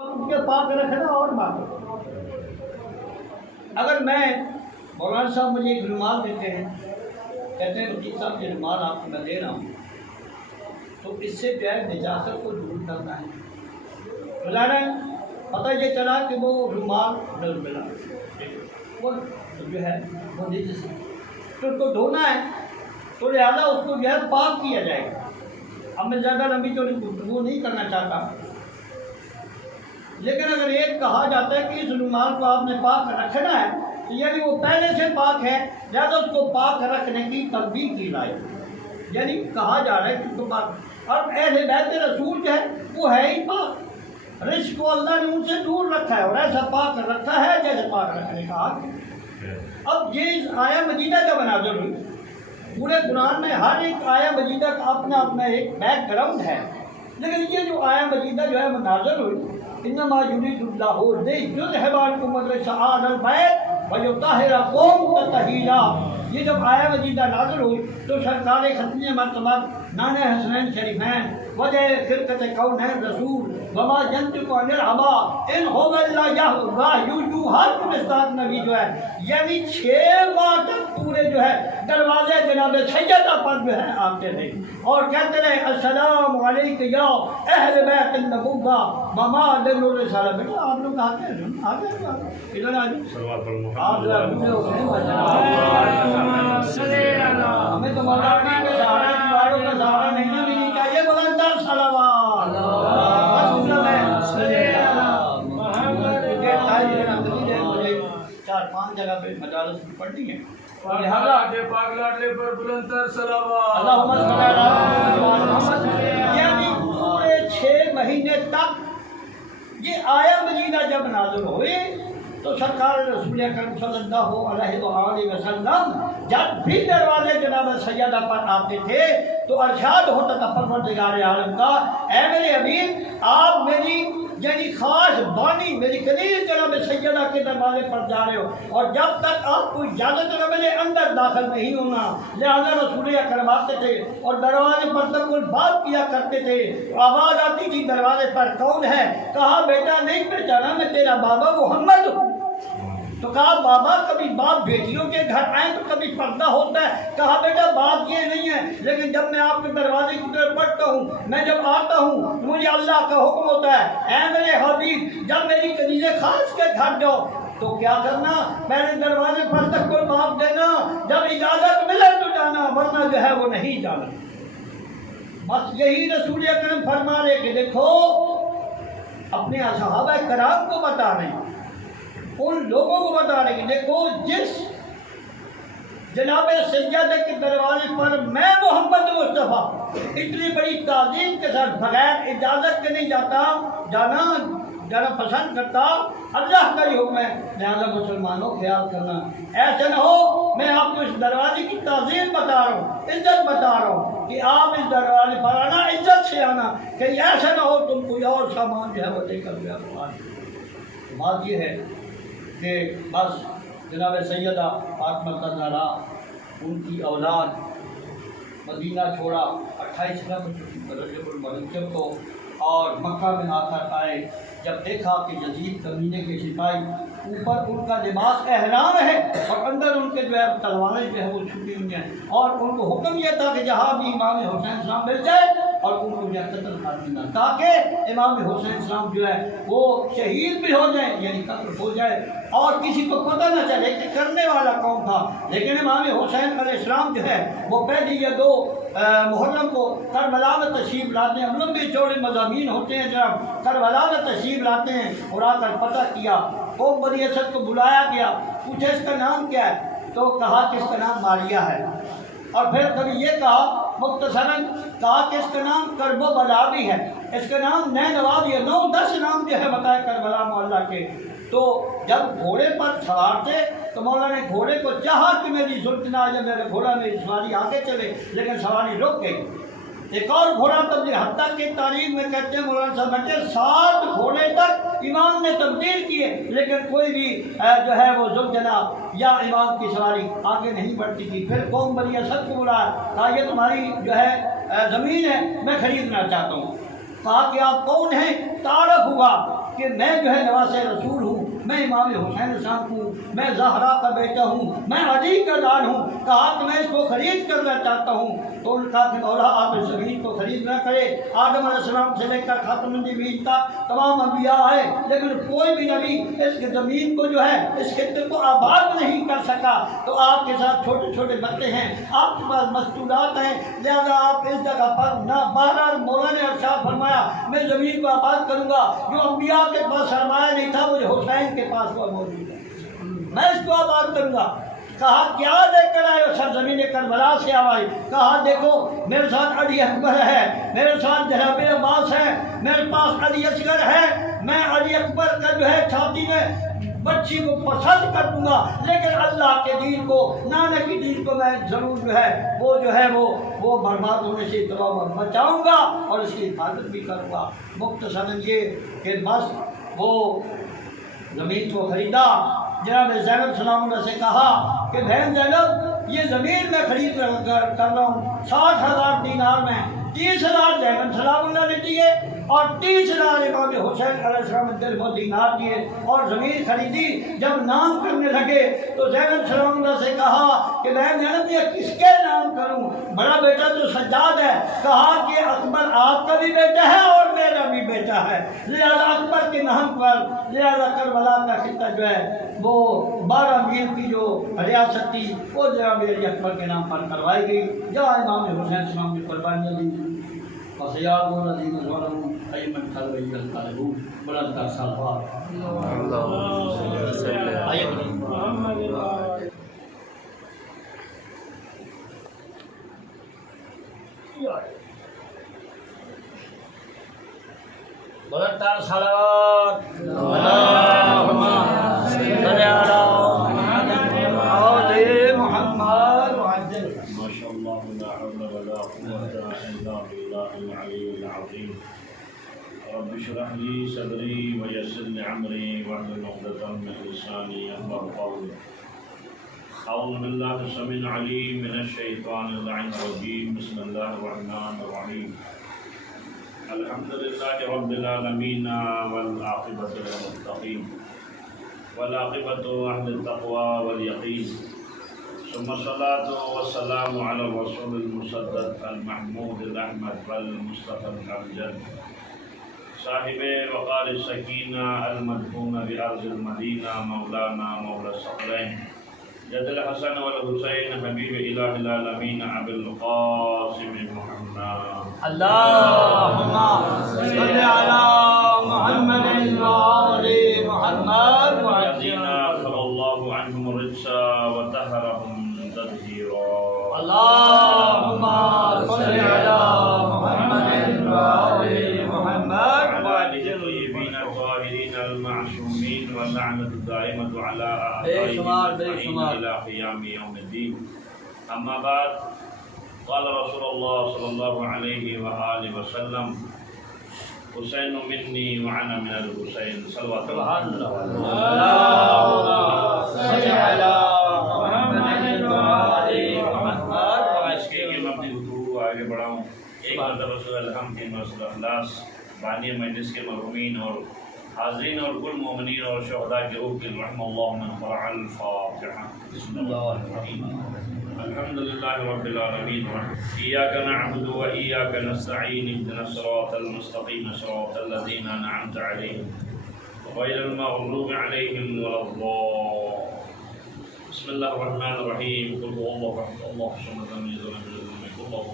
ان کے پاک رکھنا اور بات. اگر میں مولانا صاحب مجھے ایک رومال دیتے ہیں، کہتے ہیں وکیل صاحب یہ رومال آپ کو میں دے رہا ہوں، تو اس سے جو ہے نجاست کو دور کرنا ہے. بلانا پتہ یہ چلا کہ وہ رومال ملا وہ جو ہے وہ نجس ہے، تو اس کو دھونا ہے، تو لہٰذا اس کو جو ہے پاک کیا جائے گا. اب میں زیادہ لمبی تو گفتگو نہیں کرنا چاہتا، لیکن اگر ایک کہا جاتا ہے کہ اس رومال کو آپ نے پاک رکھنا ہے تو یعنی وہ پہلے سے پاک ہے، لہٰذا اس کو پاک رکھنے کی ترغیب کی جائے، یعنی کہا جا رہا ہے کہ اس کو پاک. اور اہل بیت رسول جو ہے وہ ہے ہی پاک، رزق کو اللہ نے ان سے دور رکھا ہے اور ایسا پاک رکھا ہے جیسے پاک رکھنے کا حق ہے. اب یہ آیا مجیدہ کا مناظر ہوئی، پورے قرآن میں ہر ایک آیا مجیدہ کا اپنا اپنا ایک بیک گراؤنڈ ہے، لیکن یہ جو آیا مجیدہ جو ہے مناظر ہوئی، انما یرید اللہ لیذھب عنکم الرجس اہل البیت ویطہرکم تطہیرا. یہ جب آیا مجیدہ نازل ہوئی تو سرکار ختمی مرتبہ نانا حسنین شریفین وجہ خلقت کونین رسول وما ینطق عن الہوی ان هو الا وحی یوحی مصداق نبی جو ہے، یعنی 6 ماہ تک پورے جو ہے دروازے جناب سیدہ پر جو ہے آتے تھے اور کہتے رہے السلام علیک یا اہل بیت النبوہ وما دل الرسالہ. بیٹا آپ لوگ آتے ہیں ادھر آ ہمیں تو مولانا کے سہارا دیواروں کا سہارا نہیں نہ ملنی چاہیے، بلندر صلوات مجھے 4-5 جگہ پہ مجالس میں پڑھنی ہے، یعنی پورے 6 مہینے تک یہ آیا مجیدہ جب نازل ہوئی تو سرکار رسول اکرم صلی اللہ علیہ وآلہ وسلم جب بھی دروازے جناب سیدہ پر آتے تھے تو ارشاد ہوتا تھا پروردگار عالم کا، اے میرے حبیب آپ میری یعنی خاص بانی میری قلیل جناب سیدہ کے دروازے پر جا رہے ہو اور جب تک آپ کو اجازت نہ ملے اندر داخل نہیں ہونا. لہذا رسول اکرم آتے تھے اور دروازے پر تک کوئی بات کیا کرتے تھے، آواز آتی تھی دروازے پر کون ہے؟ کہا بیٹا نہیں پہچانا میں تیرا بابا محمد ہوں. تو کہا بابا کبھی باپ بیٹیوں کے گھر آئیں تو کبھی پردہ ہوتا ہے. کہا بیٹا بات یہ نہیں ہے، لیکن جب میں آپ کے دروازے کی طرف پڑھتا ہوں، میں جب آتا ہوں تو مجھے اللہ کا حکم ہوتا ہے اے میرے حبیب جب میری کنیزِ خاص کے گھر جاؤ تو کیا کرنا؟ پہلے دروازے پر تک کوئی بات دینا، جب اجازت ملے تو جانا، ورنہ جو ہے وہ نہیں جانا. بس یہی رسول اکرم فرما رہے کہ دیکھو اپنے صحابہ کرام کو بتا رہے ہیں، ان لوگوں کو بتا رہے کہ دیکھو جس جناب سیدہ کے دروازے پر میں محمد مصطفیٰ اتنی بڑی تعظیم کے ساتھ بغیر اجازت کے نہیں جانا پسند کرتا، اللہ کا ہی حکم ہے. لہٰذا مسلمانوں خیال کرنا ایسا نہ ہو میں آپ کو اس دروازے کی تعظیم بتا رہا ہوں، عزت بتا رہا ہوں کہ آپ اس دروازے پر آنا عزت سے آنا، کہیں ایسا نہ ہو تم کوئی اور سامان جو ہے وہ لے کر آنا. بات یہ ہے کہ بس جناب سیدہ فاطمہ الزہرا ان کی اولاد مدینہ چھوڑا 28 رجب المرجب کو اور مکہ میں آ کر آئے. جب دیکھا کہ یزید کمینے کے سپاہی اوپر ان کا لباس احرام ہے اور اندر ان کے جو ہے تلواریں جو ہے وہ چھپی ہوئی ہیں اور ان کو حکم یہ تھا کہ جہاں بھی امام حسین السلام مل جائے اور ان کو یہ قتل کر دینا تاکہ امام حسین السلام جو ہے وہ شہید بھی ہو جائیں یعنی قتل ہو جائے اور کسی کو پتہ نہ چلے کہ کرنے والا کون تھا. لیکن امام حسین علیہ السلام جو ہے وہ پہلی یا 2 محرم کو کربلا میں تشریف لاتے ہیں. لمبے چوڑے مضامین ہوتے ہیں جب کربلا میں تشریف لاتے ہیں اور آ کر پتہ کیا قوم بنی اسد کو بلایا گیا، پوچھے اس کا نام کیا ہے تو کہا کہ اس کا نام ماریہ ہے اور پھر کبھی یہ کہا مختصراً کہا کہ اس کا نام کرب و بلا بھی ہے، اس کا نام نینوا بھی ہے. 9-10 نام جو ہے بتائے کربلا محلہ کے. تو جب گھوڑے پر سوار تھے تو مولا نے گھوڑے کو چاہا کہ میری سلطنت آ جائے، میرا گھوڑا میری سواری آگے چلے، لیکن سواری رک گئی. ایک اور گھوڑا تبدیل حتیٰ کی تاریخ میں کہتے ہیں مولانا صاحب بیٹھے 7 گھوڑے تک امام نے تبدیل کیے لیکن کوئی بھی جو ہے وہ ذوالجلال یا امام کی سواری آگے نہیں بڑھتی تھی. پھر قوم بنی اسد کو بلایا، کہا یہ تمہاری جو ہے زمین ہے میں خریدنا چاہتا ہوں. کہا کہ آپ کون ہیں؟ تعارف ہوا کہ میں جو ہے نواز رسول ہوں، میں امام حسین صاحب ہوں، میں زہرا کا بیٹا ہوں، میں علی کا لال ہوں. کہا کہ میں اس کو خرید کرنا چاہتا ہوں. تو ان کا کہ مولا آپ اس زمین کو خرید نہ کرے. آدم علیہ السلام سے لے کر خاتم النبیین تک تمام انبیاء آئے، لیکن کوئی بھی نبی اس زمین کو جو ہے اس خطے کو آباد نہیں کر سکا. تو آپ کے ساتھ چھوٹے چھوٹے بچے ہیں، آپ کے پاس مستورات ہیں، لہذا آپ اس جگہ پر نہ بہرحال مولا نے ارشاد فرمایا میں زمین کو آباد کروں گا. جو انبیاء کے پاس سرمایہ نہیں تھا وہ حسین کے پاس وہ موجود ہے، میں اس کو آباد کروں گا. کہا کیا لے کر آئے ہو؟ سرزمین کربلا سے آئے. کہا دیکھو میرے ساتھ علی اکبر ہے، میرے ساتھ جناب عباس ہے، میرے پاس علی اصغر ہے. میں علی اکبر کا جو ہے چھاتی میں بچی کو پسند کر دوں گا، لیکن اللہ کے دین کو، نانا کی دین کو میں ضرور جو ہے وہ برباد ہونے سے بچاؤں گا اور اس کی حفاظت بھی کروں گا. مختصراً یہ کہ بس وہ زمین کو خریدا. جناب زینب سلام اللہ سے کہا کہ بہن زینب یہ زمین میں خرید کر رہا ہوں 60,000 دینار میں. 30,000 زینب سلام اللہ نے دیے اور 30,000 امام حسین علیہ السلام درہم و دینار دیے اور زمین خریدی. جب نام کرنے لگے تو زینب سلام اللہ سے کہا کہ بہن زینب یہ کس کے نام کروں؟ بڑا بیٹا تو سجاد ہے. کہا کہ اکبر آپ کا بھی بیٹا ہے اور میرا بھی بیٹا ہے، لہذا اکبر کے نام پر لہذا کربلا کا خطہ جو ہے وہ 12 میل کی جو ریاست تھی وہ جناب علی اکبر کے نام پر کروائی گئی، جہاں امام حسین السلام کی قربانیاں دی. وسیاب الذین ظلموا ایمن خلوی القلب بلند کا صلوات اللہم صلی علی محمد. بلند کا صلوات اللہم صلی علی محمد وعجل. ما شاء الله لا حول ولا قوة إلا بالله العلي العظيم. رب اشرح لي صدري ويسر لي أمري واحلل عقدة من لساني يفقهوا قولي. أعوذ بالله السميع العليم من الشيطان اللعين الرجيم. بسم الله الرحمن الرحيم. الحمد لله رب العالمين والعاقبة للمتقين والعاقبة أهل التقوى واليقين. ثم الصلاة والسلام على الرسول المصدق المحمود الأحمد والمصطفى الأمجد صاحب وقار السكينة المدفون بأرض المدينة مولانا مولى الثقلين جد الحسن والحسين حبيب إله العالمين أبي القاسم محمد. اللهم صل على محمد وآل محمد الذين أخر الله عنهم الرجس وطهرهم تطهيرا. اللهم صل على محمد وآل محمد وعلى الطيبين الطاهرين المعصومين واللعنة الدائمة على أعدائهم أجمعين إلى قيام يوم الدين. أما بعد قال رسول الله صلى الله عليه وآله وسلم حسين مني وأنا من الحسين صلوات الله. اللهم صل على محمد وآل محمد. اس کے لیے میں اپنی گفتگو کو آگے بڑھاؤں. ایک مرتبہ سورہ الحمد کی مسئلہ اخلاص بانی مجلس کے مرحومین اور حاضرین اور کل مومنین اور شہداء کے روح کے رحم اللہ من قرأ الفاتحہ. بسم اللہ الرحمن الرحیم. الحمد للہ رب العالمین. ایاک نعبد و ایاک نستعین. اهدنا الصراط المستقیم صراط الذین انعمت علیہم غیر المغضوب علیہم ولا الضالین. بسم اللہ الرحمن الرحیم. قل هو اللہ احد اللہ الصمد لم یلد ولم یولد ولم یکن له.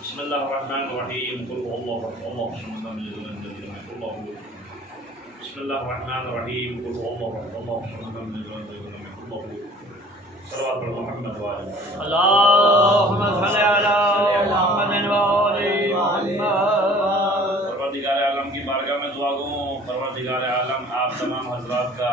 بسم اللہ الرحمن الرحیم. قل هو اللہ احد اللہ الصمد لم یلد ولم یولد ولم یکن له. بسم اللہ الرحمن الرحیم. قل هو اللہ احد اللہ الصمد لم یلد ولم یولد ولم یکن له. صلوات محمد وآلہ. اللهم صل على محمد وآل محمد. پروردگار عالم کی بارگاہ میں دعا گو. پروردگار عالم آپ تمام حضرات کا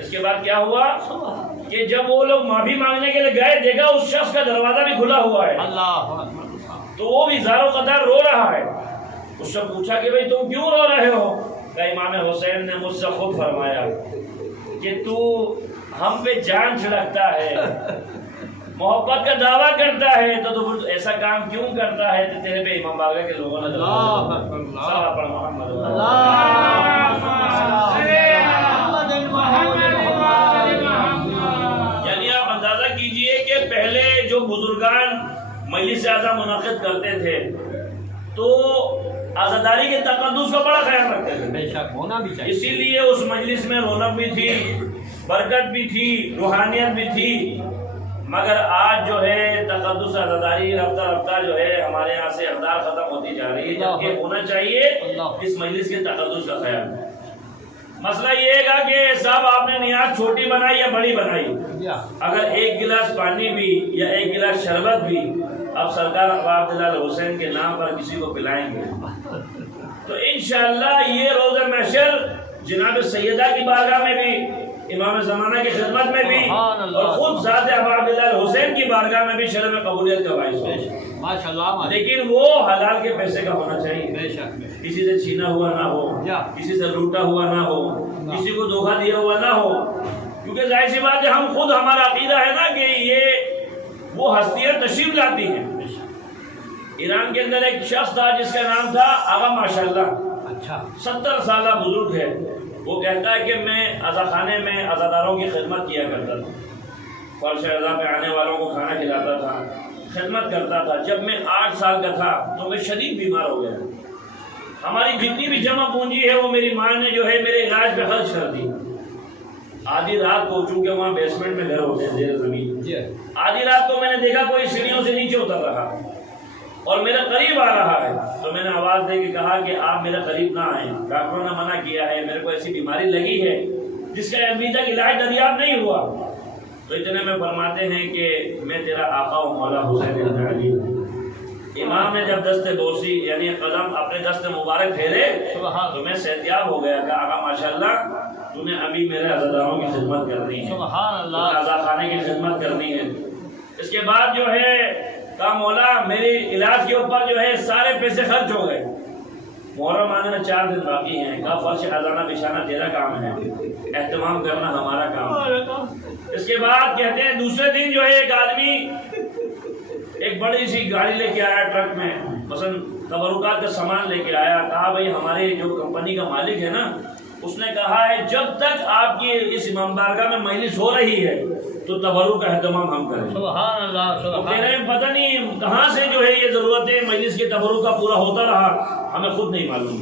اس کے بعد کیا ہوا کہ جب وہ لوگ معافی مانگنے کے لیے گئے، دیکھا اس شخص کا دروازہ بھی کھلا ہوا ہے، تو وہ بھی زار و قطار رو رہا ہے۔ اس سے پوچھا کہ بھئی تم کیوں رو رہے ہو؟ کہ امام حسین نے مجھ سے خود فرمایا کہ تو ہم پہ جان چھڑکتا ہے، محبت کا دعویٰ کرتا ہے، تو ایسا کام کیوں کرتا ہے کہ تیرے پہ امام باغہ کے لوگوں نے یعنی آپ اندازہ کیجئے کہ پہلے جو بزرگان مجلس اعظم منعقد کرتے تھے تو عزاداری کے تقدس کا بڑا خیال رکھتے تھے، بے شک ہونا بھی چاہیے، اسی لیے اس مجلس میں رونق بھی تھی، برکت بھی تھی، روحانیت بھی تھی۔ مگر آج جو ہے تقدس عزاداری رفتہ رفتہ جو ہے ہمارے یہاں سے اقدار ختم ہوتی جا رہی ہے، جبکہ ہونا چاہیے اس مجلس کے تقدس کا خیال۔ مسئلہ یہ ہے کہ صاحب آپ نے نیاز چھوٹی بنائی یا بڑی بنائی، اگر ایک گلاس پانی بھی یا ایک گلاس شربت بھی اب سرکار عبداللہ حسین کے نام پر کسی کو پلائیں گے تو انشاءاللہ یہ روز محشر جناب سیدہ کی بارگاہ میں بھی، امام زمانہ کی خدمت میں بھی، اور خود ذات عبداللہ حسین کی بارگاہ میں بھی شرف قبولیت کا باعث ہو۔ لیکن وہ حلال کے پیسے کا ہونا چاہیے، کسی سے چھینا ہوا نہ ہو، کسی سے لوٹا ہوا نہ ہو، کسی کو دھوکہ دیا ہوا نہ ہو، کیونکہ ظاہر سی بات ہے ہم خود، ہمارا عقیدہ ہے نا کہ یہ وہ ہستیاں تشریف لاتی ہیں۔ ایران کے اندر ایک شخص تھا جس کا نام تھا آغا ماشاءاللہ، 70 سالہ بزرگ ہے، وہ کہتا ہے کہ میں عزاخانے میں عزاداروں کی خدمت کیا کرتا تھا، فرش عزا پہ آنے والوں کو کھانا کھلاتا تھا، خدمت کرتا تھا۔ جب میں 8 سال کا تھا تو میں شدید بیمار ہو گیا، ہماری جتنی بھی جمع پونجی ہے وہ میری ماں نے جو ہے میرے علاج پہ خرچ کر دی۔ آدھی رات کو، چونکہ وہاں بیسمنٹ میں گھر ہوتے ہیں زیر زمین، آدھی رات کو میں نے دیکھا کوئی سیڑھیوں سے نیچے اتر رہا اور میرے قریب آ رہا ہے، تو میں نے آواز دے کے کہا کہ آپ میرے قریب نہ آئیں، ڈاکٹروں نے منع کیا ہے، میرے کو ایسی بیماری لگی ہے جس کا ابھی تک علاج دریافت نہیں ہوا۔ تو اتنے میں فرماتے ہیں کہ میں تیرا آقا و مولا حسین بن علی۔ امام نے جب دست بوسی یعنی قدم اپنے دست مبارک پھیرے تو میں صحتیاب ہو گیا کہ آقا ماشاءاللہ تو نے ابھی میرے عزاداروں کی خدمت کرنی ہے، عزاخانے کی خدمت کرنی ہے۔ اس کے بعد جو ہے کہا مولا میری علاج کے اوپر جو ہے سارے پیسے خرچ ہو گئے، محرم آنے میں 4 دن باقی ہیں، کہا فرش خزانہ بچھانا تیرا کام ہے، اہتمام کرنا ہمارا کام ہے۔ اس کے بعد کہتے ہیں دوسرے دن جو ہے ایک آدمی ایک بڑی سی گاڑی لے کے آیا، ٹرک میں مثلا تبرکات کا سامان لے کے آیا، کہا بھائی ہمارے جو کمپنی کا مالک ہے نا، اس نے کہا ہے جب تک آپ کی اس امام بارگاہ میں مجلس ہو رہی ہے تو تبرک کا اہتمام ہم کریں۔ سبحان اللہ، تو کہہ رہے ہیں پتہ نہیں کہاں سے جو ہے یہ ضرورت ہے مجلس کے تبرک کا پورا ہوتا رہا، ہمیں خود نہیں معلوم۔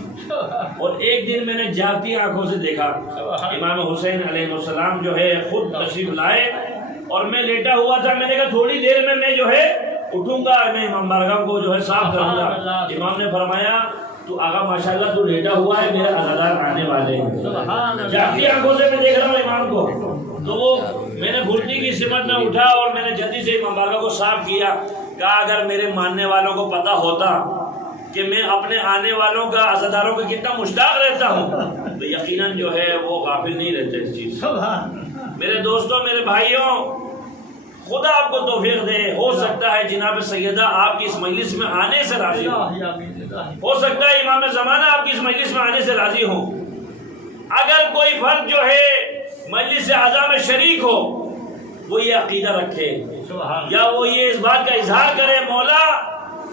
اور ایک دن میں نے جاگتی آنکھوں سے دیکھا امام حسین علیہ السلام جو ہے خود تشریف لائے اور میں لیٹا ہوا تھا، میں نے کہا تھوڑی دیر میں جو ہے اٹھوں گا، میں امام بارگاہ کو جو ہے صاف کروں گا۔ امام نے فرمایا تو آقا ماشاءاللہ تو لیٹا ہوا ہے، میرے عزادار آنے والے ہیں۔ جاگتی آنکھوں سے میں دیکھ رہا ہوں امام کو، تو وہ میں نے بھولتی کی سمت میں اٹھا اور میں نے جلدی سے امام بارگاہ کو صاف کیا۔ کہا اگر میرے ماننے والوں کو پتہ ہوتا کہ میں اپنے آنے والوں کا عزاداروں کا کتنا مشتاق رہتا ہوں تو یقیناً جو ہے وہ غافل نہیں رہتے اس چیز سے۔ میرے دوستوں، میرے بھائیوں، خدا آپ کو توفیق دے، ہو سکتا ہے جناب سیدہ آپ کی اس مجلس میں آنے سے راضی ہو، ہو سکتا ہے امام زمانہ آپ کی اس مجلس میں آنے سے راضی ہوں۔ اگر کوئی فرد جو ہے مجلس اعضاء میں شریک ہو، وہ یہ عقیدہ رکھے یا وہ یہ اس بات کا اظہار کرے مولا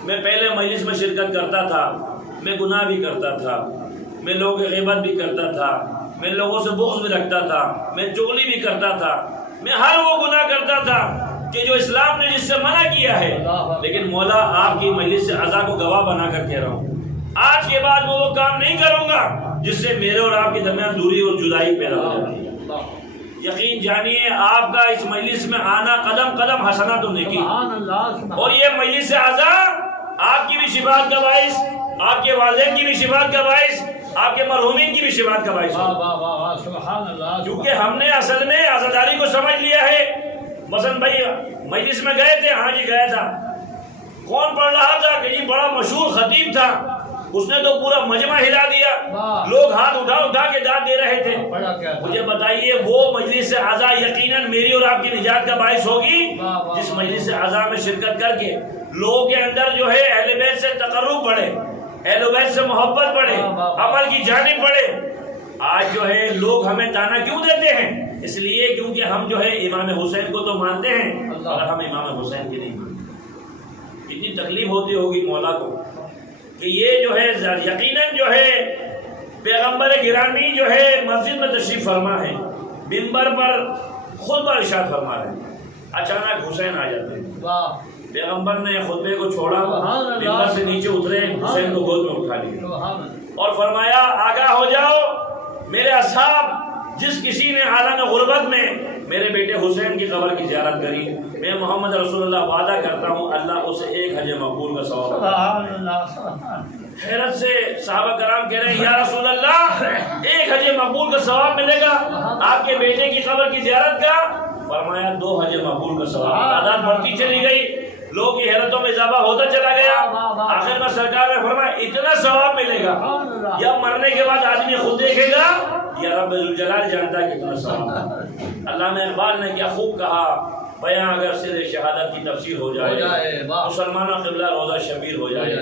میں پہلے مجلس میں شرکت کرتا تھا، میں گناہ بھی کرتا تھا، میں لوگوں کی غیبت بھی کرتا تھا، میں لوگوں سے بغض بھی رکھتا تھا، میں چغلی بھی کرتا تھا، میں ہر وہ گناہ کرتا تھا کہ جو اسلام نے جس سے منع کیا ہے، لیکن مولا آپ کی مجلس سے اعضاء کو گواہ بنا کر کہہ رہا ہوں آج کے بعد وہ کام نہیں کروں گا جس سے میرے اور آپ کے درمیان دوری اور جدائی پیدا ہو جاتی ہے۔ یقین جانیے آپ کا اس مجلس میں آنا قدم قدم حسنات و نیکی، اور یہ مجلس اعضاء آپ کی بھی شفاعت کا باعث، آپ کے والدین کی بھی شفاعت کا باعث، آپ کے مرحومین کی بھی شفاعت کا باعث ہو۔ کیونکہ ہم نے اصل میں عزاداری کو سمجھ لیا ہے، مثلا بھائی مجلس میں گئے تھے، ہاں جی گیا تھا، کون پڑھ رہا تھا کہ جی بڑا مشہور خطیب تھا، اس نے تو پورا مجمع ہلا دیا، لوگ ہاتھ اٹھا اٹھا کے داد دے رہے تھے۔ مجھے بتائیے وہ مجلس اعضاء یقیناً میری اور آپ کی نجات کا باعث ہوگی جس مجلس اعضاء میں شرکت کر کے لوگوں کے اندر جو ہے اہل بیت سے تقرب بڑھے، اہل بیت سے محبت بڑھے، عمل کی جانب بڑھے۔ آج جو ہے لوگ ہمیں تانا کیوں دیتے ہیں؟ اس لیے کیونکہ ہم جو ہے امام حسین کو تو مانتے ہیں مگر ہم امام حسین کی نہیں مانتے۔ کتنی تکلیف ہوتی ہوگی مولا کو کہ یہ جو ہے یقیناً جو ہے پیغمبر گرامی جو ہے مسجد میں تشریف فرما ہے، منبر پر خطبہ ارشاد فرما رہے ہیں، اچانک حسین آ جاتے ہیں۔ پیغمبر نے خطبے کو چھوڑا، منبر سے نیچے اترے، حسین کو گود میں اٹھا لیا اور فرمایا آگاہ ہو جاؤ میرے اصحاب، جس کسی نے عالم غربت میں میرے بیٹے حسین کی قبر کی زیارت کری، میں محمد رسول اللہ وعدہ کرتا ہوں اللہ اسے ایک حج مقبول کا ثواب۔ حیرت سے صحابہ کرام کہہ رہے ہیں یا رسول اللہ ایک حج مقبول کا ثواب ملے گا آپ کے بیٹے کی قبر کی زیارت کا؟ فرمایا 2 حج مقبول کا ثواب۔ تعداد بڑھتی چلی گئی، لوگ کی حیرتوں میں اضافہ ہوتا چلا گیا، آخر میں سرکار نے فرمایا اتنا ثواب ملے گا یا مرنے کے بعد آدمی خود دیکھے گا یا رب ذوالجلال جانتا ہے کتنا ثواب۔ علامہ اقبال نے کیا خوب کہا، بیاں اگر سر شہادت کی تفسیر ہو جائے مسلمانوں قبلہ روزہ شبیر ہو جائے۔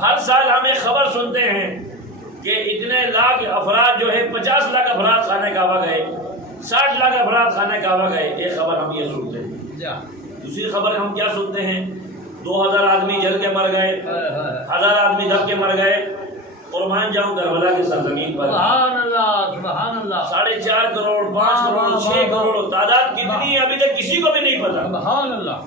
ہر سال ہم ایک خبر سنتے ہیں کہ اتنے لاکھ افراد جو ہے 50 لاکھ افراد خانہ کعبہ گئے، 60 لاکھ افراد خانہ کعبہ گئے۔ ایک خبر ہم یہ سنتے ہیں، دوسری خبر ہم کیا سنتے ہیں 2000 آدمی جل کے مر گئے، 1000 آدمی دب کے مر گئے۔ قربان جاؤں کربلا کی سرزمین پر سبحان اللہ سبحان اللہ 4.5 کروڑ 5 کروڑ 6 کروڑ تعداد کتنی ہے ابھی تک کسی کو بھی نہیں پتا۔ سبحان اللہ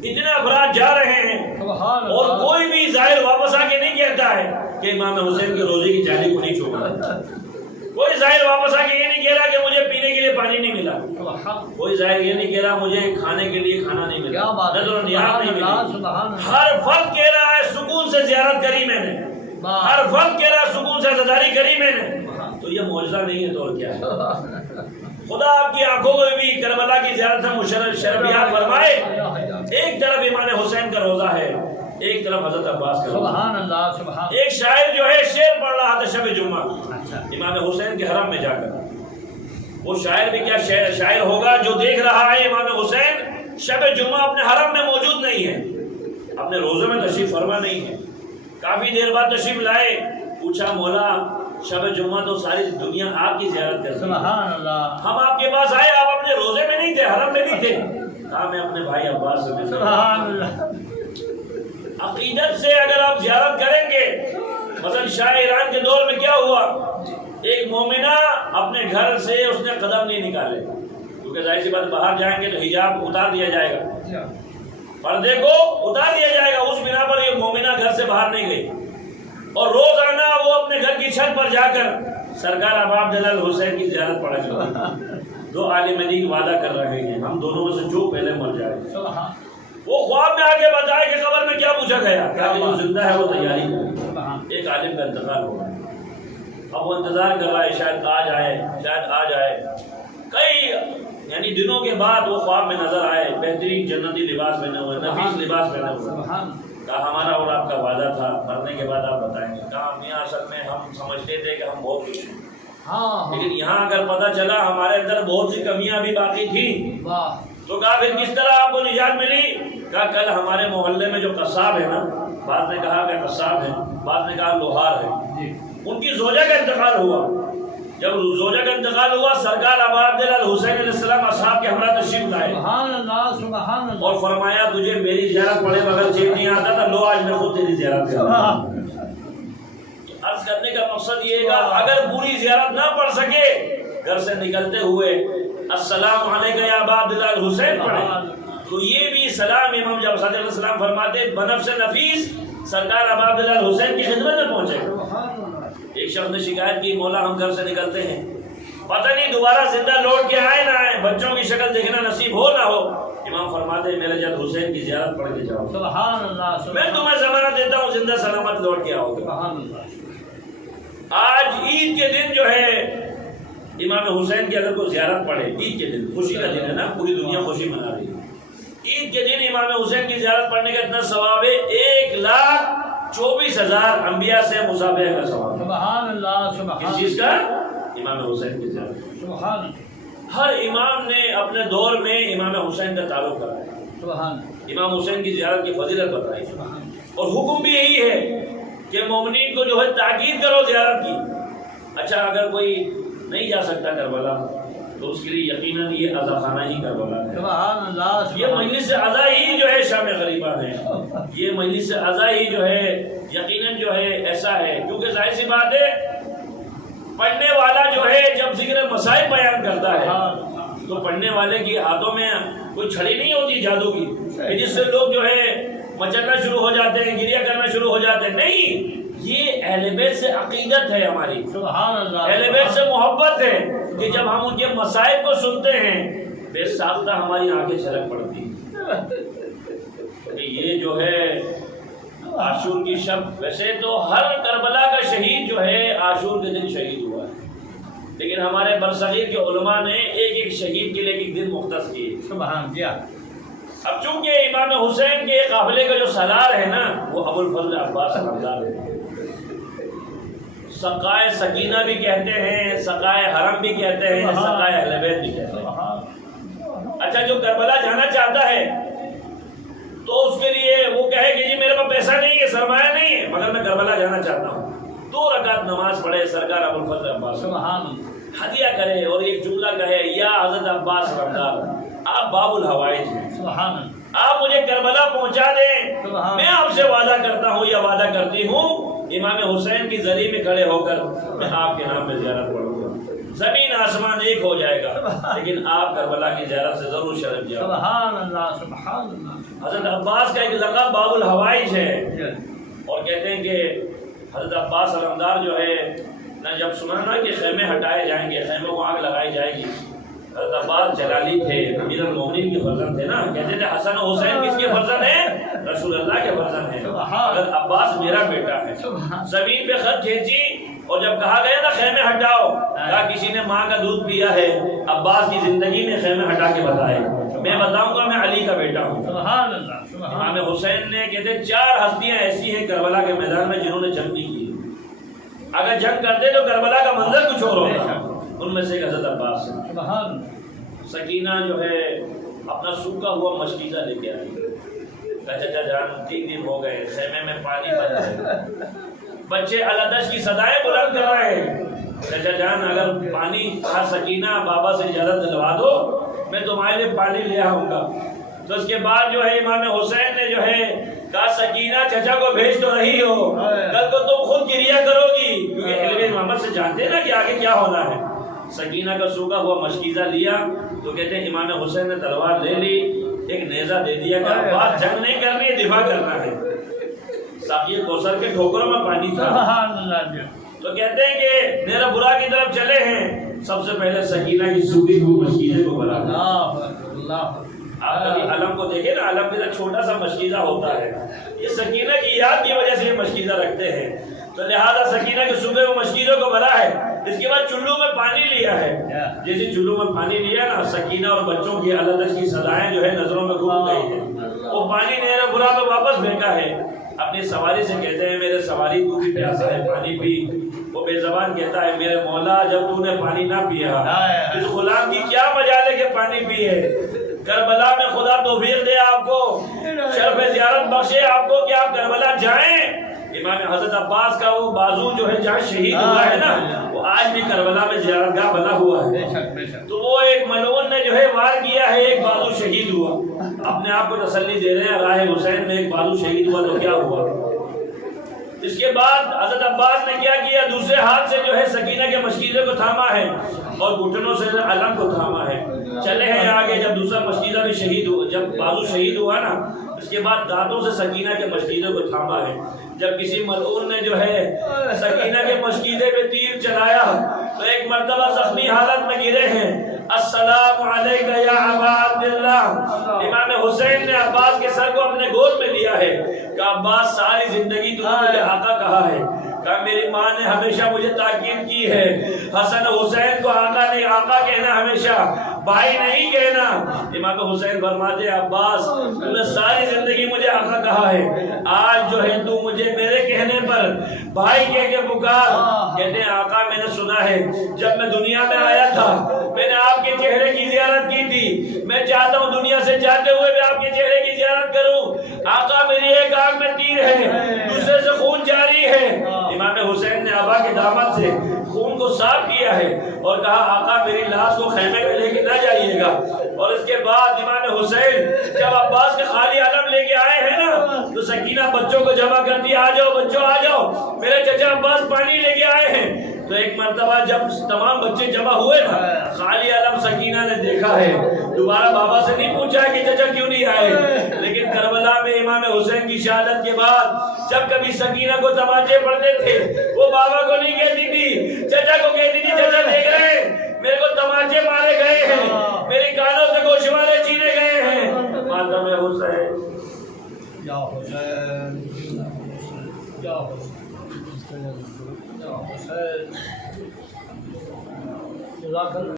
اتنے افراد جا رہے ہیں سبحان اللہ، اور کوئی بھی ظاہر واپس آ کے نہیں کہتا ہے کہ امام حسین کے روزے کی جالی کو نہیں چھوڑا۔ کوئی ظاہر واپس آ کے یہ نہیں کہہ رہا کہ مجھے پینے کے لیے پانی نہیں ملا، کوئی ظاہر یہ نہیں کہہ رہا مجھے کھانے کے لیے کھانا نہیں ملا، نظر و نیاز نہیں ملی۔ ہر فرد کہہ رہا ہے سکون سے زیارت کری میں نے، ہر فرد کہہ رہا ہے سکون سے عزاداری کری میں نے۔ تو یہ معجزہ نہیں ہے تو اور کیا ہے؟ خدا آپ کی آنکھوں کو بھی کربلا کی زیارت میں شرفیات فرمائے۔ ایک طرف امام حسین کا روزہ ہے، ایک طرف حضرت عباس کا روزہ۔ سبحان اللہ سبحان ایک شاعر جو ہے شعر پڑھ رہا تھا شب جمعہ امام حسین کے حرم میں جا کر۔ وہ شاعر بھی کیا شاعر ہوگا جو دیکھ رہا ہے امام حسین شب جمعہ اپنے حرم میں موجود نہیں ہے، اپنے روزے میں تشریف فرما نہیں ہے۔ کافی دیر بعد تشریف لائے، پوچھا مولا شب جمعہ تو ساری دنیا آپ کی زیارت کرتی ہے، سبحان اللہ ہم آپ کے پاس آئے آپ اپنے روزے میں نہیں تھے، حرم میں نہیں تھے۔ کہا میں اپنے بھائی عباس سے ملتا ہوں۔ سبحان اللہ عقیدت سے اگر آپ زیارت کریں گے، مثلا شاہ ایران کے دور میں کیا ہوا، ایک مومنہ اپنے گھر سے اس نے قدم نہیں نکالے کیونکہ ظاہر سی بات باہر جائیں گے تو حجاب اتار دیا جائے گا، پردے کو اتار دیا جائے گا، اس بنا پر یہ مومنہ گھر سے باہر نہیں گئی اور روزانہ وہ اپنے گھر کی چھت پر جا کر سرکار ابا جلال حسین کی زیارت پڑھا کرتی۔ 2 عالم دین وعدہ کر رہے ہیں ہم دونوں میں سے جو پہلے مر جائے۔ وہ خواب میں آگے بتائے کہ قبر میں کیا پوچھا گیا، کہ جو زندہ ہے وہ تیاری کرے۔ ایک عالم کا انتقال ہو گیا، اب وہ انتظار کر رہا ہے شاید آ جائے شاید آ جائے۔ کئی یعنی دنوں کے بعد وہ خواب میں نظر آئے، بہترین جنتی لباس پہنے ہوئے، نفیس لباس پہنے ہوئے۔ کہا ہمارا اور آپ کا وعدہ تھا، مرنے کے بعد آپ بتائیں گے۔ کہا میاں اصل میں ہم سمجھتے تھے کہ ہم بہت کچھ ہیں، لیکن یہاں اگر پتہ چلا ہمارے اندر بہت سی کمیاں بھی باقی تھیں تو کہا پھر کس طرح آپ کو نجات ملی؟ کہا کل ہمارے محلے میں جو قصاب ہے نا، بعد نے کہا کہ قصاب ہے، بعد نے کہا لوہار ہے، ان کی زوجہ کا انتقال ہوا۔ جب زوجہ کا انتقال ہوا سرکار ابا عبداللہ حسین علیہ السلام اصحاب کے ہمراہ تشریف لائے سبحان اللہ سبحان اللہ اور فرمایا تجھے میری زیارت پڑے بغیر چین نہیں آتا تھا، لو آج میں خود تیری زیارت کروں۔ عرض کرنے کا مقصد یہ ہے اگر پوری زیارت نہ پڑھ سکے گھر سے نکلتے ہوئے السلام علیکم یا ابا عبداللہ حسین پڑھے تو یہ بھی سلام امام جب صادق علیہ السلام فرماتے بنفس نفیس سرکار ابا عبداللہ حسین کی خدمت میں پہنچے۔ ایک شخص نے شکایت کی مولا ہم گھر سے نکلتے ہیں پتہ نہیں دوبارہ زندہ لوٹ کے آئے نہ آئے، بچوں کی شکل دیکھنا نصیب ہو نہ ہو۔ امام فرماتے میرے جد حسین کی زیارت پڑھ کے جاؤ، سبحان اللہ میں تمہیں ضمانت دیتا ہوں زندہ سلامت لوٹ کے آؤ گے۔ سبحان اللہ آج عید کے دن جو ہے امام حسین کی اگر کوئی زیارت پڑھے، عید کے دن خوشی کا دن ہے نا، پوری دنیا خوشی منا رہی ہے، عید کے دن امام حسین کی زیارت پڑھنے کا اتنا ثواب ہے 24,000 انبیاء سے مصافحہ کا ثواب. سبحان اللہ سبحان کس چیز کا؟ امام حسین کی زیارت. سبحان ہر امام نے اپنے دور میں امام حسین کا تعلق کرایا، سبحان امام حسین کی زیارت کی فضیلت بتائی، سبحان اور حکم بھی یہی ہے کہ مومنین کو جو ہے تاکید کرو زیارت کی. اچھا اگر کوئی نہیں جا سکتا کربلا تو اس کے لیے یقیناً یہ عزا خانہ ہی کربلا ہے. سبحان اللہ یہ مجلس عزا ہی جو ہے شام غریبہ ہے، یہ مجلس عزا ہی جو ہے یقیناً جو ہے ایسا ہے، کیونکہ ظاہر سی بات ہے پڑھنے والا جو ہے جب ذکر مصائب بیان کرتا ہے تو پڑھنے والے کی ہاتھوں میں کوئی چھڑی نہیں ہوتی جادو کی کہ جس سے لوگ جو ہے مچلنا شروع ہو جاتے ہیں، گریہ کرنا شروع ہو جاتے ہیں. نہیں، یہ اہل بیت سے عقیدت ہے ہماری، سبحان اللہ اہل بیت سے محبت ہے کہ جب ہم ان کے مصائب کو سنتے ہیں بے ساختہ ہماری آنکھیں چھلک پڑتی ہیں. کہ یہ جو ہے عاشور کی شب، ویسے تو ہر کربلا کا شہید جو ہے عاشور کے دن شہید ہوا ہے، لیکن ہمارے برصغیر کے علماء نے ایک ایک شہید کے لیے ایک دن مختص کیے. سبحان جی. اب چونکہ امام حسین کے قافلے کا جو سالار ہے نا وہ ابو الفضل عباس حمدان ہے. سقائے سکینہ بھی کہتے ہیں، سقائے حرم بھی کہتے ہیں، سقائے اہل بیت بھی کہتے ہیں. اچھا جو کربلا جانا چاہتا ہے تو اس کے لیے وہ کہے کہ جی میرے پاس پیسہ نہیں ہے، سرمایہ نہیں ہے، مگر میں کربلا جانا چاہتا ہوں، 2 رکعت نماز پڑھے سرکار ابو الفضل عباس، سبحان ہدیہ کرے اور ایک جملہ کہے یا حضرت عباس حمدان آپ باب الحوائج ہیں، سبحان آپ مجھے کربلا پہنچا دیں، میں آپ سے وعدہ کرتا ہوں یا وعدہ کرتی ہوں امام حسین کی زری میں کھڑے ہو کر میں آپ کے نام پہ زیارت پڑھوں گا، زمین آسمان ایک ہو جائے گا، لیکن آپ کربلا کی زیارت سے ضرور شرف جاؤ. سبحان اللہ سبحان اللہ. حضرت عباس کا ایک لقب باب الحوائج ہے، اور کہتے ہیں کہ حضرت عباس علمدار جو ہے نہ جب سنا نا کہ خیمے ہٹائے جائیں گے، خیموں کو آگ لگائی جائے گی، حضرت عباس جلالی تھے، امیر المومنین کے فرزند تھے نا، کہتے تھے حسن و حسین کس کے فرزند ہیں؟ رسول اللہ کے فرزند ہیں. حضرت عباس میرا بیٹا ہے. زمین پہ خط کھینچی اور جب کہا گیا نا خیمے ہٹاؤ، کہا کسی نے ماں کا دودھ پیا ہے، عباس کی زندگی میں خیمے ہٹا کے بتائے، میں بتاؤں گا میں علی کا بیٹا ہوں. سبحان اللہ. امام حسین نے کہتے 4 ہستیاں ایسی ہیں کربلا کے میدان میں جنہوں نے جنگ نہیں کی، اگر جنگ کرتے تو کربلا کا منظر کچھ اور ہوتا. ان میں سے ایک حضرت عباس ہے. سبحان. سکینہ جو ہے اپنا سوکھا ہوا مشکیزہ لے کے آئی، چچا جان 3 دن ہو گئے، خیمے میں پانی بن گئے، بچے الادش کی صدائیں بلند کر رہے ہیں، چچا جان اگر پانی سکینہ بابا سے اجازت دلوا دو میں تمہارے لیے پانی لے آؤں گا. تو اس کے بعد جو ہے امام حسین نے جو ہے کہا سکینہ چچا کو بھیج تو رہی ہو، کل کو تم خود گریہ کرو گی، کیونکہ علم محمد سے جانتے ہیں نا کہ آگے کیا ہونا ہے. سکینہ کا سوکھا ہوا مشکیزہ لیا تو کہتے ہیں امام حسین نے تلوار لے لی، ایک نیزہ دے دیا کہ بات جنگ نہیں کرنی ہے، دفاع کرنا ہے. ساقی کوثر کے ٹھوکروں میں پانی تھا. سبحان اللہ. تو کہتے ہیں کہ میرا برا کی طرف چلے ہیں، سب سے پہلے سکینہ کی سوکھی ہوئی مشکیزے کو بلا. اللہ. آپ کبھی علم کو دیکھیں نا، علم کے چھوٹا سا مشکیزہ ہوتا ہے، یہ سکینہ کی یاد کی وجہ سے یہ مشکیزہ رکھتے ہیں، تو لہذا سکینہ کے صبح وہ مشکیزوں کو بھرا ہے. اس کے بعد چلو میں پانی لیا ہے، جیسے چلو میں پانی لیا نا، سکینہ اور بچوں کی الادش کی صدائیں جو ہے نظروں میں گھوم گئی ہیں. وہ پانی نیرا برا میں واپس پھینکا ہے. اپنی سواری سے کہتے ہیں میرے سواری تو بھی پیاسا ہے، پانی پی. وہ بے زبان کہتا ہے میرے مولا جب تو نے پانی نہ پیا اس غلام کی کیا مجال ہے کہ پانی پیے. کربلا میں خدا توفیق دے آپ کو، شرف زیارت بخشے آپ کو کہ آپ کربلا جائیں. امام حضرت عباس کا وہ بازو جو ہے جہاں شہید ہوا ہے نا، وہ آج بھی کربلا میں زیارت گاہ بنا ہوا ہے. تو وہ ایک ملعون نے جو ہے وار کیا ہے، ایک بازو شہید ہوا. اپنے آپ کو تسلی دے رہے ہیں راہ حسین میں ایک بازو شہید ہوا تو کیا ہوا. اس کے بعد حضرت عباس نے کیا کیا، دوسرے ہاتھ سے جو ہے سکینہ کے مشکیزے کو تھاما ہے اور گھٹنوں سے علم کو تھاما ہے. چلے ہیں آگے. جب دوسرا مشکیزہ بھی شہید ہوا، جب بازو شہید ہوا نا، اس کے بعد دانتوں سے سکینہ کے مشکیزے کو تھاما ہے. جب کسی ملعون نے جو ہے سکینہ کے مشکیزے پہ تیر چلایا تو ایک مرتبہ زخمی حالت میں گرے ہیں. السلام علیکہ یا ابا عبداللہ. امام حسین نے عباس کے سر کو اپنے گود میں لیا ہے کہ عباس ساری زندگی تو نے مجھے آقا کہا ہے، کہا میری ماں نے ہمیشہ مجھے تاکید کی ہے حسن حسین کو آقا نہیں آقا کہنا ہمیشہ، بھائی نہیں کہنا۔ امام حسین فرماتے ہیں عباس تو نے ساری زندگی مجھے آقا کہا ہے، آج جو ہے تو مجھے میرے کہنے پر بھائی کہہ کے پکار۔ کہتے ہیں آقا میں نے سنا ہے جب میں دنیا میں آیا تھا میں نے آپ کے چہرے کی زیارت کی تھی، میں چاہتا ہوں دنیا سے جاتے ہوئے بھی آپ کے چہرے کی زیارت کروں۔ آقا میری ایک آنکھ میں تیر ہے، دوسرے سے خون جاری ہے۔ امام حسین نے ابا کے دامن سے خون کو صاف کیا ہے اور کہا آقا میری لاش کو خیمے میں لے کے نہ جائیے گا۔ اور اس کے بعد امام حسین جب عباس کے خالی علم لے کے آئے ہیں نا تو سکینہ بچوں کو جمع کرتی، آ جاؤ بچوں آ جاؤ، میرے چچا عباس پانی لے کے آئے ہیں۔ تو ایک مرتبہ جب تمام بچے جمع ہوئے نا خالی علم سکینہ نے دیکھا ہے، دوبارہ بابا سے نہیں پوچھا کہ چچا کیوں نہیں آئے، لیکن کربلا میں امام حسین کی شہادت کے بعد جب کبھی سکینہ کو تماچے پڑتے تھے وہ بابا کو نہیں کہتی تھی، چچا کو کہتی تھی چچا دیکھ رہے ہیں میرے کو تماچے مارے گئے ہیں، میری کانوں سے گوشوارے چیرے گئے ہیں۔ ماتم حسین یا حسین یا حسین یا حسین جزاک اللہ۔